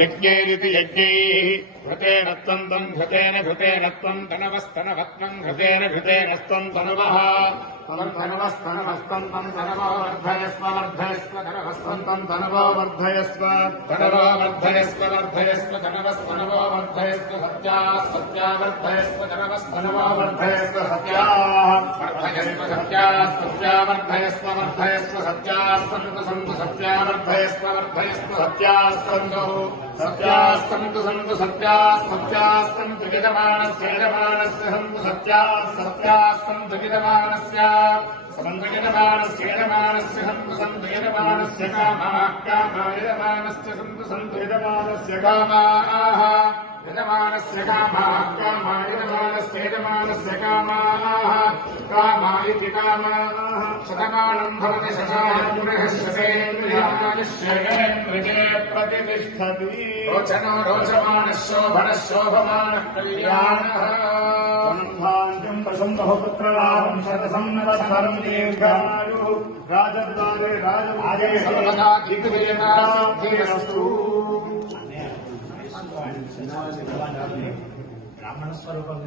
यज्ञैरिति यज्ञैः घृतेन त्वं घृतेन घृतेन त्वं तनवस्तनवत्वं घृतेन घृतेन त्वं तनुवः तनवस्तनवस्तं तं तनवो वर्धयस्व वर्धयस्व तनवस्तं तं तनवो वर्धयस्व तनवो वर्धयस्व वर्धयस्व तनवस्तनवो वर्धयस्व सत्याः सत्या वर्धयस्व तनवस्तनवो वर्धयस्व सत्याः वर्धयस्व सत्याः सत्या वर्धयस्व वर्धयस्व सत्याः सन्तु सन्तु सत्या वर्धयस्व वर्धयस्व सत्याः सन्तु सत्याः सन्तु सन्तु सत्याः सत्याः सन्तु यजमानस्य यजमानस्य सन्तु सत्याः सत्याः सन्तु यजमानस्य सन्तु यजमानस्य यजमानस्य सन्तु सन्तु यजमानस्य कामाः कामा यजमानस्य सन्तु सन्तु यजमानस्य कामाः यजमानस्य कामाः कामा यजमानस्य यजमानस्य कामाः कामा इति कामाः शतमानं भवति शशाय शतेन्द्रिये प्रतिष्ठति रोचनो रोचमानः शोभनः शोभमानः कल्याणः संभाण्यं वशं बहुपुत्रलाभं शतसं नवत्सरं दीर्घायुः राजद्वारे राजमार्गे सर्वदा दिग्विजयता सिद्धिरस्तु ब्राह्मण स्वरूपं